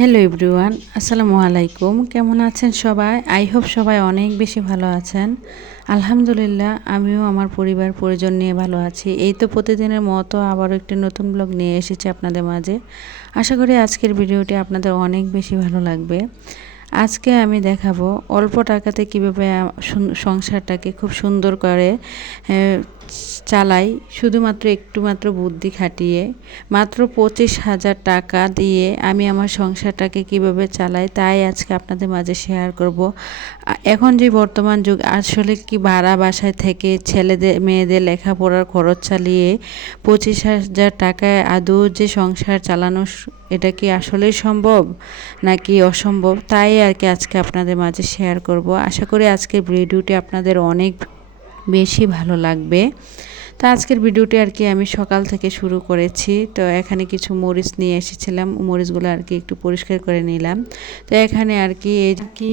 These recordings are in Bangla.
হ্যালো এভরিওয়ান আসসালামু আলাইকুম কেমন আছেন সবাই? আই হোপ সবাই অনেক বেশি ভালো আছেন। আলহামদুলিল্লাহ, আমিও আমার পরিবার, পরিজন নিয়ে ভালো আছি। এই তো প্রতিদিনের মতো আবারও একটি নতুন ব্লগ নিয়ে এসেছি আপনাদের মাঝে। আশা করি আজকের ভিডিওটি আপনাদের অনেক বেশি ভালো লাগবে। আজকে আমি দেখাবো অল্প টাকাতে কীভাবে সংসারটাকে খুব সুন্দর করে চালাই শুধুমাত্র একটু মাত্র বুদ্ধি খাটিয়ে, মাত্র পঁচিশ হাজার টাকা দিয়ে আমি আমার সংসারটাকে কীভাবে চালাই তাই আজকে আপনাদের মাঝে শেয়ার করব। এখন যে বর্তমান যুগ, আসলে কি ভাড়া বাসায় থেকে ছেলেদের, মেয়েদের লেখাপড়ার খরচ চালিয়ে পঁচিশ হাজার টাকায় আদৌ যে সংসার চালানো এটা কি আসলেই সম্ভব নাকি অসম্ভব? তাই আর কি আজকে আপনাদের মাঝে শেয়ার করব। আশা করি আজকের ভিডিওটি আপনাদের অনেক বেশি ভালো লাগবে। তো আজকের ভিডিওটি আর কি আমি সকাল থেকে শুরু করেছি। তো এখানে কিছু মরিচ নিয়ে এসেছিলাম। মরিচগুলো আর কি একটু পরিষ্কার করে নিলাম। তো এখানে আর কি এই কি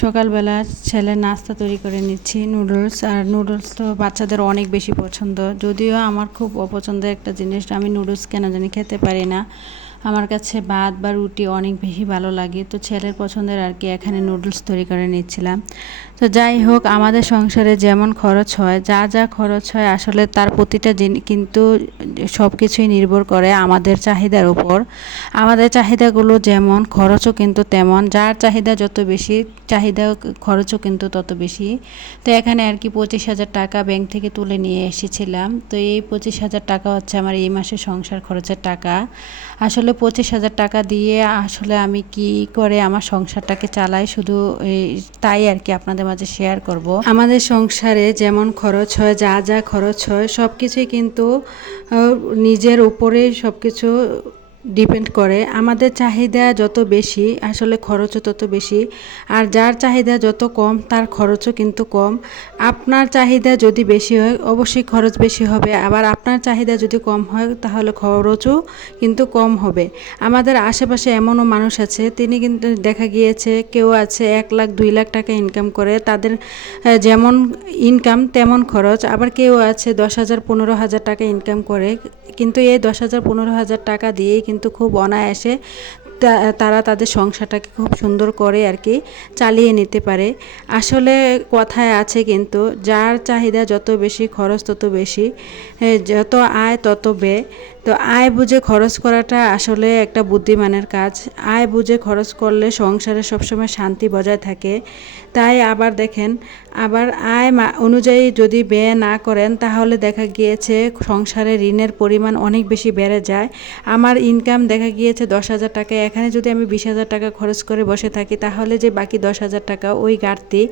সকালবেলা ছেলে নাস্তা তৈরি করে নিচ্ছি, নুডলস। আর নুডলস তো বাচ্চাদের অনেক বেশি পছন্দ। যদিও আমার খুব অপছন্দের একটা জিনিস আমি নুডলস কেন জানি খেতে পারি না। আমার কাছে ভাত বা রুটি অনেক বেশি ভালো লাগে। তো ছেলের পছন্দের আর কি এখানে নুডলস তৈরি করে নিচ্ছিলাম। তো যাই হোক, আমাদের সংসারে যেমন খরচ হয়, যা যা খরচ হয় আসলে তার প্রতিটা জিনিস কিন্তু সব কিছুই নির্ভর করে আমাদের চাহিদার উপর। আমাদের চাহিদাগুলো যেমন খরচও কিন্তু তেমন, যার চাহিদা যত বেশি, চাহিদা খরচও কিন্তু তত বেশি। তো এখানে আর কি পঁচিশ হাজার টাকা ব্যাংক থেকে তুলে নিয়ে এসেছিলাম। তো এই পঁচিশ হাজার টাকা হচ্ছে আমার এই মাসে সংসার খরচের টাকা। আসলে পঁচিশ হাজার টাকা দিয়ে আসলে আমি কি করে আমার সংসারটাকে চালাই? শুধু তাই আর কি আপনাদের মাঝে শেয়ার করব। আমাদের সংসারে যেমন খরচ হয়, যা যা খরচ হয় সব কিছুই কিন্তু নিজের উপরেই সব কিছু ডিপেন্ড করে। আমাদের চাহিদা যত বেশি, আসলে খরচও তত বেশি। আর যার চাহিদা যত কম, তার খরচও কিন্তু কম। আপনার চাহিদা যদি বেশি হয়, অবশ্যই খরচ বেশি হবে। আবার আপনার চাহিদা যদি কম হয়, তাহলে খরচও কিন্তু কম হবে। আমাদের আশেপাশে এমনও মানুষ আছে, তিনি কিন্তু দেখা গিয়েছে, কেউ আছে এক লাখ, দুই লাখ টাকা ইনকাম করে। তাদের যেমন ইনকাম তেমন খরচ। আবার কেউ আছে দশ হাজার, পনেরো হাজার টাকা ইনকাম করে। কিন্তু এই দশ হাজার, পনেরো হাজার টাকা দিয়েই কিন্তু খুব অনায়াসে তারা তাদের সংসারটাকে খুব সুন্দর করে আর কি চালিয়ে নিতে পারে। আসলে কথায় আছে কিন্তু, যার চাহিদা যত বেশি খরচ তত বেশি যত আয় তত ব্যয়। তো আয় বুঝে খরচ করাটা আসলে একটা বুদ্ধিমানের কাজ। আয় বুঝে খরচ করলে সংসারে সবসময় শান্তি বজায় থাকে। তাই আবার দেখেন, আবার আয় অনুযায়ী যদি ব্যয় না করেন, তাহলে দেখা গিয়েছে সংসারে ঋণের পরিমাণ অনেক বেশি বেড়ে যায়। আমার ইনকাম দেখা গিয়েছে দশ হাজার টাকা, এখানে যদি আমি বিশ হাজার টাকা খরচ করে বসে থাকি, তাহলে যে বাকি দশ হাজার টাকা, ওই ঘাটতি,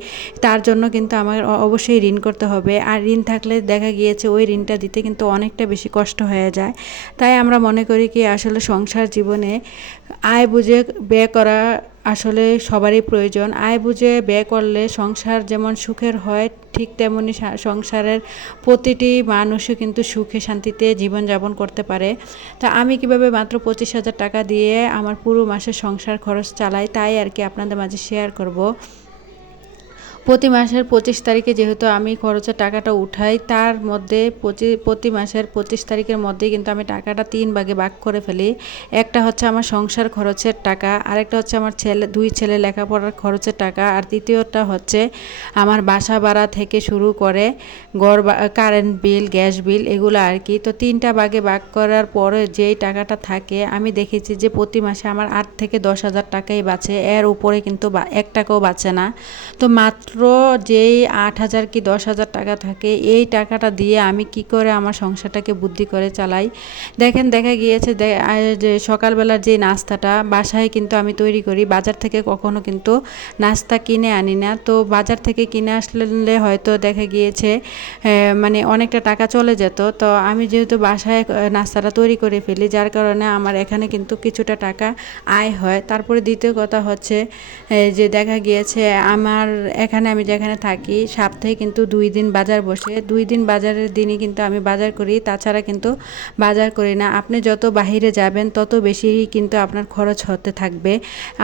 তার জন্য কিন্তু আমার অবশ্যই ঋণ করতে হবে। আর ঋণ থাকলে দেখা গিয়েছে ওই ঋণটা দিতে কিন্তু অনেকটা বেশি কষ্ট হয়ে যায়। তাই আমরা মনে করি কি আসলে সংসার জীবনে আয় বুঝে ব্যয় করা আসলে সবারই প্রয়োজন। আয় বুঝে ব্যয় করলে সংসার যেমন সুখের হয়, ঠিক তেমনি সংসারের প্রতিটি মানুষও কিন্তু সুখে শান্তিতে জীবনযাপন করতে পারে। তা আমি কীভাবে মাত্র পঁচিশ হাজার টাকা দিয়ে আমার পুরো মাসের সংসার খরচ চালাই, তাই আর কি আপনাদের মাঝে শেয়ার করব। প্রতি মাসের পঁচিশ তারিখে যেহেতু আমি খরচের টাকাটা উঠাই, তার মধ্যে প্রতি মাসের পঁচিশ তারিখের মধ্যে কিন্তু আমি টাকাটা তিন ভাগে ভাগ করে ফেলি। একটা হচ্ছে আমার সংসার খরচের টাকা, আরেকটা হচ্ছে আমার ছেলে, দুই ছেলে লেখাপড়ার খরচের টাকা, আর তৃতীয়টা হচ্ছে আমার বাসা ভাড়া থেকে শুরু করে গড় কারেন্ট বিল গ্যাস বিল এগুলো আর কি। তো তিনটা ভাগে ভাগ করার পরে যেই টাকাটা থাকে, আমি দেখেছি যে প্রতি মাসে আমার আট থেকে দশ হাজার টাকাই বাঁচে। এর উপরে কিন্তু এক টাকাও বাঁচে না। তো মাত্র মাত্র যেই আট হাজার কি দশ হাজার টাকা থাকে, এই টাকাটা দিয়ে আমি কি করে আমার সংসারটাকে বুদ্ধি করে চালাই? দেখেন, দেখা গিয়েছে যে সকালবেলার যে নাস্তাটা বাসায় কিন্তু আমি তৈরি করি। বাজার থেকে কখনো কিন্তু নাস্তা কিনে আনি না। তো বাজার থেকে কিনে আসলে হয়তো দেখা গিয়েছে মানে অনেকটা টাকা চলে যেত। তো আমি যেহেতু বাসায় নাস্তাটা তৈরি করে ফেলি, যার কারণে আমার এখানে কিন্তু কিছুটা টাকা আয় হয়। তারপরে দ্বিতীয় কথা হচ্ছে যে দেখা গিয়েছে আমার এখানে এখানে আমি যেখানে থাকি, সপ্তাহে কিন্তু দুই দিন বাজার বসে। দুই দিন বাজারের দিনই কিন্তু আমি বাজার করি, তাছাড়া কিন্তু বাজার করি না। আপনি যত বাহিরে যাবেন, তত বেশি কিন্তু আপনার খরচ হতে থাকবে।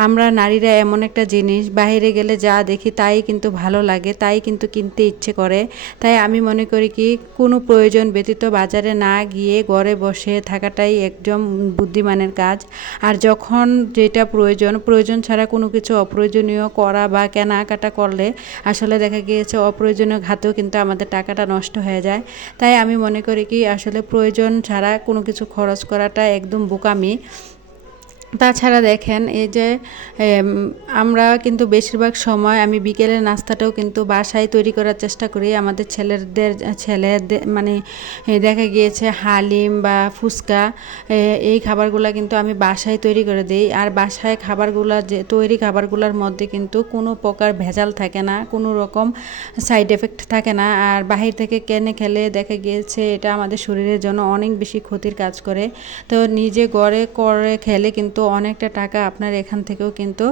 আমরা নারীরা এমন একটা জিনিস বাইরে গেলে যা দেখি তাই কিন্তু ভালো লাগে, তাই কিন্তু কিনতে ইচ্ছে করে। তাই আমি মনে করি কি, কোনো প্রয়োজন ব্যতীত বাজারে না গিয়ে ঘরে বসে থাকাটাই একদম বুদ্ধিমানের কাজ। আর যখন যেটা প্রয়োজন প্রয়োজন ছাড়া কোনো কিছু অপ্রয়োজনীয় করা বা কেনাকাটা করলে আসলে দেখা গিয়েছে অপ্রয়োজনীয় ঘাতেও কিন্তু আমাদের টাকাটা নষ্ট হয়ে যায়। তাই আমি মনে করি কি, আসলে প্রয়োজন ছাড়া কোনো কিছু খরচ করাটা একদম বোকামি। তাছাড়া দেখেন, এই যে আমরা কিন্তু বেশিরভাগ সময় আমি বিকেলের নাস্তাটাও কিন্তু বাসায় তৈরি করার চেষ্টা করি। আমাদের ছেলেদের ছেলেদের মানে দেখা গিয়েছে হালিম বা ফুচকা এই খাবারগুলো কিন্তু আমি বাসায় তৈরি করে দিই। আর বাসায় খাবারগুলো যে, তৈরি খাবারগুলোর মধ্যে কিন্তু কোনো প্রকার ভেজাল থাকে না, কোনো রকম সাইড এফেক্ট থাকে না। আর বাহির থেকে কেনে খেলে দেখা গিয়েছে এটা আমাদের শরীরের জন্য অনেক বেশি ক্ষতির কাজ করে। তো নিজে গড়ে, করে খেলে কিন্তু অনেকটা টাকা আপনার এখান থেকেও কিন্তু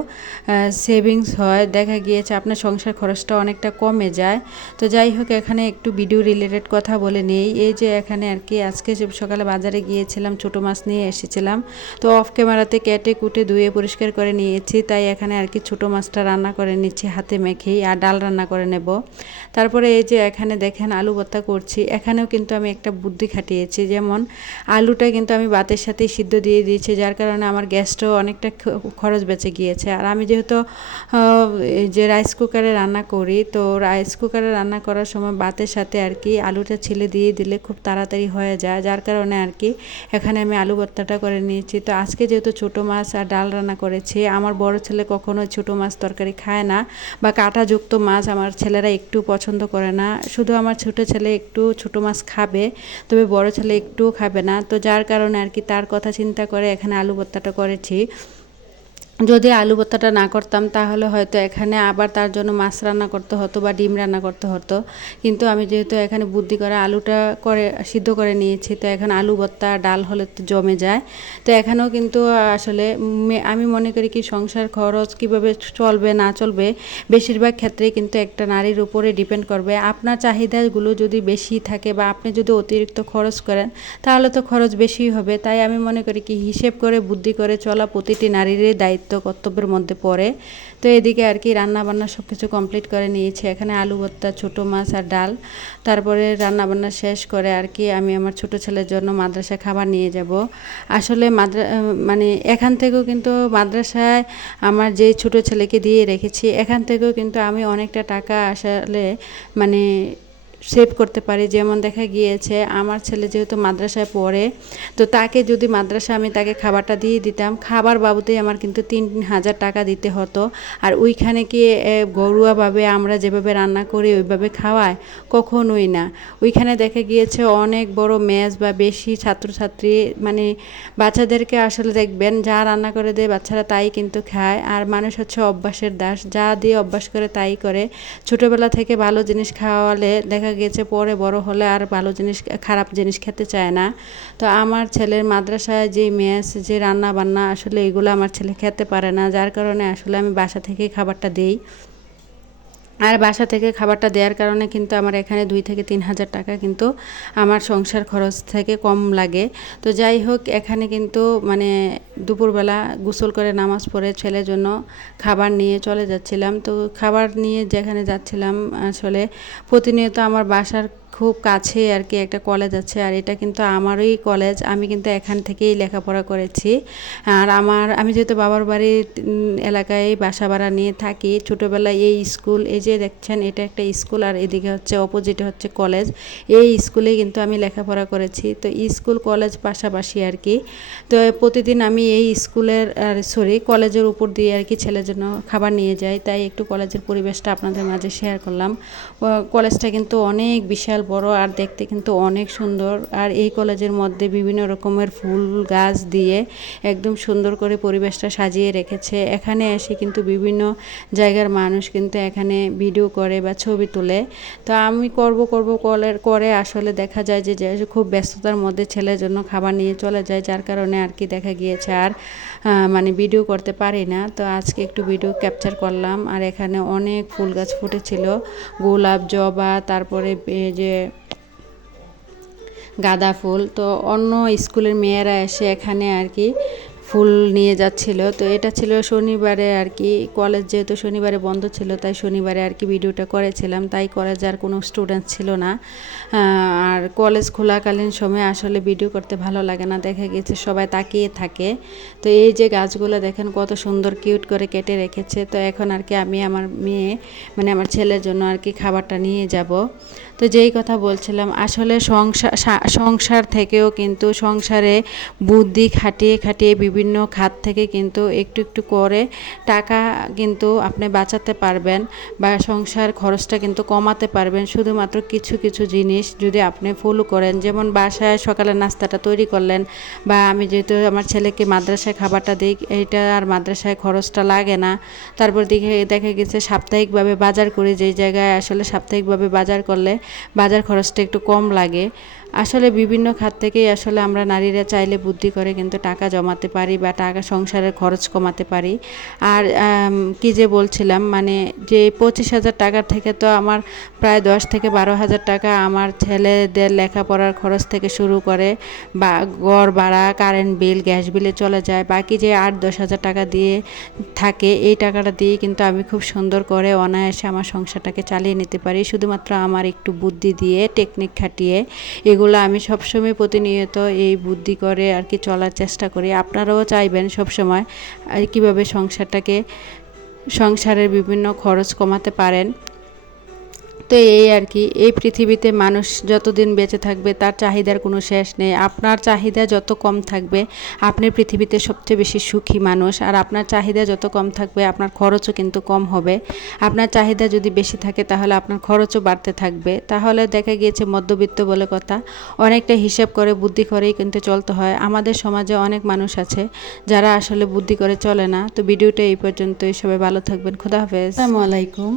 সেভিংস হয়। দেখা গিয়েছে আপনার সংসার খরচটা অনেকটা কমে যায়। তো যাই হোক, এখানে একটু ভিডিও রিলেটেড কথা বলে নেই। এই যে এখানে আর কি, আজকে সকালে বাজারে গিয়েছিলাম, ছোটো মাছ নিয়ে এসেছিলাম। তো অফ ক্যামেরাতে কেটে কুটে ধুয়ে পরিষ্কার করে নিয়েছি। তাই এখানে আর কি ছোটো মাছটা রান্না করে নিচ্ছি, হাতে মেখেই, আর ডাল রান্না করে নেব। তারপরে এই যে এখানে দেখেন আলু ভর্তা করছি। এখানেও কিন্তু আমি একটা বুদ্ধি খাটিয়েছি। যেমন, আলুটা কিন্তু আমি বাতের সাথেই সিদ্ধ দিয়ে দিয়েছি, যার কারণে আমার গ্যাসটাও অনেকটা খরচ বেঁচে গিয়েছে। আর আমি যেহেতু যে রাইস কুকারে রান্না করি, তো রাইস কুকারে রান্না করার সময় ভাতের সাথে আর কি আলুটা ছেলে দিয়ে দিলে খুব তাড়াতাড়ি হয়ে যায়। যার কারণে আর কি এখানে আমি আলু ভর্তাটা করে নিয়েছি। তো আজকে যেহেতু ছোটো মাছ আর ডাল রান্না করেছি, আমার বড় ছেলে কখনো ছোটো মাছ তরকারি খায় না বা কাঁটাযুক্ত মাছ আমার ছেলেরা একটু পছন্দ করে না। শুধু আমার ছোটো ছেলে একটু ছোটো মাছ খাবে, তবে বড় ছেলে একটুও খাবে না। তো যার কারণে আর কি তার কথা চিন্তা করে এখানে আলু ভর্তাটা করেছি। যদি আলু ভর্তাটা না করতাম, তাহলে হয়তো এখানে আবার তার জন্য মাছ রান্না করতে হতো বা ডিম রান্না করতে হতো। কিন্তু আমি যেহেতু এখানে বুদ্ধি করে আলুটা করে, সিদ্ধ করে নিয়েছি, তো এখন আলু ভর্তা, ডাল হলে তো জমে যায়। তো এখানেও কিন্তু আসলে আমি মনে করি কি সংসার খরচ কীভাবে চলবে, না চলবে, বেশিরভাগ ক্ষেত্রে কিন্তু একটা নারীর উপরে ডিপেন্ড করবে। আপনার চাহিদাগুলো যদি বেশি থাকে বা আপনি যদি অতিরিক্ত খরচ করেন, তাহলে তো খরচ বেশি হবে। তাই আমি মনে করি কি হিসেব করে, বুদ্ধি করে চলা প্রতিটি নারীরই দায়িত্ব। দায়িত্ব কর্তব্যের মধ্যে পড়ে। তো এদিকে আর কি রান্না বান্না সব কিছু কমপ্লিট করে নিয়েছি। এখানে আলু ভর্তা, ছোটো মাছ আর ডাল। তারপরে রান্না বান্না শেষ করে আর কি আমি আমার ছোট ছেলের জন্য মাদ্রাসায় খাবার নিয়ে যাব। আসলে মাদ্রা মানে এখান থেকেও কিন্তু মাদ্রাসায় আমার যে ছোট ছেলেকে দিয়ে রেখেছি, এখান থেকেও কিন্তু আমি অনেকটা টাকা আসলে মানে সেভ করতে পারি। যেমন দেখা গিয়েছে, আমার ছেলে যেহেতু মাদ্রাসায় পড়ে, তো তাকে যদি মাদ্রাসা আমি তাকে খাবারটা দিয়ে দিতাম, খাবার বাবুতেই আমার কিন্তু তিন হাজার টাকা দিতে হতো। আর ওইখানে কি ঘরোয়াভাবে আমরা যেভাবে রান্না করি, ওইভাবে খাওয়ায়, কখনোই না। ওইখানে দেখা গিয়েছে, অনেক বড় মেজ বা বেশি ছাত্রছাত্রী মানে বাচ্চাদেরকে আসলে দেখবেন, যা রান্না করে দেয় বাচ্চারা তাই কিন্তু খায়। আর মানুষ হচ্ছে অভ্যাসের দাস, যা দিয়ে অভ্যাস করে তাই করে। ছোটোবেলা থেকে ভালো জিনিস খাওয়ালে দেখা গেছে, পরে বড় হলে আর ভালো জিনিস, খারাপ জিনিস খেতে চায় না। তো আমার ছেলের মাদ্রাসায় যে মেস যে রান্না বান্না আসলে এগুলো আমার ছেলে খেতে পারে না। যার কারণে আসলে আমি বাসা থেকেই খাবারটা দিই। আর বাসা থেকে খাবারটা দেওয়ার কারণে কিন্তু আমার এখানে দুই থেকে তিন হাজার টাকা কিন্তু আমার সংসার খরচ থেকে কম লাগে। তো যাই হোক, এখানে কিন্তু মানে দুপুরবেলা গোসল করে নামাজ পড়ে ছেলের জন্য খাবার নিয়ে চলে যাচ্ছিলাম। তো খাবার নিয়ে যেখানে যাচ্ছিলাম, আসলে প্রতিনিয়ত আমার বাসার খুব কাছে আর কি একটা কলেজ আছে আর এটা কিন্তু আমারই কলেজ আমি কিন্তু এখান থেকেই লেখাপড়া করেছি। আর আমার, আমি যেহেতু বাবার বাড়ির এলাকায় বাসা ভাড়া নিয়ে থাকি, ছোটোবেলায় এই স্কুল এই যে দেখছেন, এটা একটা স্কুল আর এদিকে হচ্ছে অপোজিটে হচ্ছে কলেজ এই স্কুলে কিন্তু আমি লেখাপড়া করেছি। তো স্কুল কলেজ পাশাপাশি আর কি তো প্রতিদিন আমি এই স্কুলের আর সরি কলেজের উপর দিয়ে আর কি ছেলের জন্য খাবার নিয়ে যাই। তাই একটু কলেজের পরিবেশটা আপনাদের মাঝে শেয়ার করলাম। কলেজটা কিন্তু অনেক বিশাল বড় আর দেখতে কিন্তু অনেক সুন্দর। আর এই কলেজের মধ্যে বিভিন্ন রকমের ফুল গাছ দিয়ে একদম সুন্দর করে পরিবেশটা সাজিয়ে রেখেছে। এখানে এসে কিন্তু বিভিন্ন জায়গার মানুষ কিন্তু এখানে ভিডিও করে বা ছবি তোলে। তো আমি করব করব কলের করে আসলে দেখা যায় যে যে খুব ব্যস্ততার মধ্যে ছেলের জন্য খাবার নিয়ে চলে যায়, যার কারণে আর কি দেখা গিয়েছে আর মানে ভিডিও করতে পারি না। তো আজকে একটু ভিডিও ক্যাপচার করলাম। আর এখানে অনেক ফুল গাছ ফুটেছিল। গোলাপ, জবা, তারপরে এ যে গাঁদা ফুল তো অন্য স্কুলের মেয়েরা এসে এখানে আর কি ফুল নিয়ে যাচ্ছিল। তো এটা ছিল শনিবারে আর কি। কলেজ যেহেতু শনিবারে বন্ধ ছিল, তাই শনিবারে আর কি ভিডিওটা করেছিলাম। তাই কলেজে আর কোনো স্টুডেন্ট ছিল না। আর কলেজ খোলাকালীন সময় আসলে ভিডিও করতে ভালো লাগে না। দেখা গেছে সবাই তাকিয়ে থাকে। তো এই যে গাছগুলো দেখেন, কত সুন্দর কিউট করে কেটে রেখেছে। তো এখন আর কি আমি আমার মেয়ে মানে আমার ছেলের জন্য আর কি খাবারটা নিয়ে যাব। তো যেই কথা বলছিলাম, আসলে সংসার সংসার থেকেও কিন্তু সংসারে বুদ্ধি খাটিয়ে খাটিয়ে বিভিন্ন খাত থেকে কিন্তু একটু একটু করে টাকা কিন্তু আপনি বাঁচাতে পারবেন বা সংসার খরচটা কিন্তু কমাতে পারবেন। শুধুমাত্র কিছু কিছু জিনিস যদি আপনি ফলো করেন, যেমন বাসায় সকালের নাস্তাটা তৈরি করলেন বা আমি যেহেতু আমার ছেলেকে মাদ্রাসায় খাবারটা দিই, এইটা আর মাদ্রাসায় খরচটা লাগে না। তারপর দেখে, দেখা গেছে সাপ্তাহিকভাবে বাজার করি, যেই জায়গায় আসলে সাপ্তাহিকভাবে বাজার করলে বাজার খরচটা একটু কম লাগে। আসলে বিভিন্ন খাত থেকেই আসলে আমরা নারীরা চাইলে বুদ্ধি করে কিন্তু টাকা জমাতে পারি বা টাকা সংসারের খরচ কমাতে পারি। আর কি যে বলছিলাম মানে যে পঁচিশ হাজার টাকার থেকে তো আমার প্রায় দশ থেকে বারো হাজার টাকা আমার ছেলেদের লেখাপড়ার খরচ থেকে শুরু করে বা ঘর ভাড়া কারেন্ট বিল গ্যাস বিলে চলে যায়। বাকি যে আট দশ হাজার টাকা দিয়ে থাকে, এই টাকাটা দিয়ে কিন্তু আমি খুব সুন্দর করে অনায়াসে আমার সংসারটাকে চালিয়ে নিতে পারি। শুধুমাত্র আমার একটু বুদ্ধি দিয়ে টেকনিক খাটিয়ে এগুলো আমি সবসময় প্রতিনিয়ত এই বুদ্ধি করে আর কি চলার চেষ্টা করি। আপনারাও চাইবেন সবসময় আর কীভাবে সংসারটাকে, সংসারের বিভিন্ন খরচ কমাতে পারেন। তো এই আর কি, এই পৃথিবীতে মানুষ যতদিন বেঁচে থাকবে তার চাহিদার কোনো শেষ নেই। আপনার চাহিদা যত কম থাকবে, আপনি পৃথিবীতে সবচেয়ে বেশি সুখী মানুষ। আর আপনার চাহিদা যত কম থাকবে, আপনার খরচও কিন্তু কম হবে। আপনার চাহিদা যদি বেশি থাকে, তাহলে আপনার খরচও বাড়তে থাকবে। তাহলে দেখা গিয়েছে মধ্যবিত্ত বলে কথা, অনেকটা হিসাব করে বুদ্ধি করেই কিন্তু চলতে হয়। আমাদের সমাজে অনেক মানুষ আছে যারা আসলে বুদ্ধি করে চলে না। তো ভিডিওটা এই পর্যন্তই। সবাই ভালো থাকবেন। খুদা হাফেজ। আসসালামু আলাইকুম।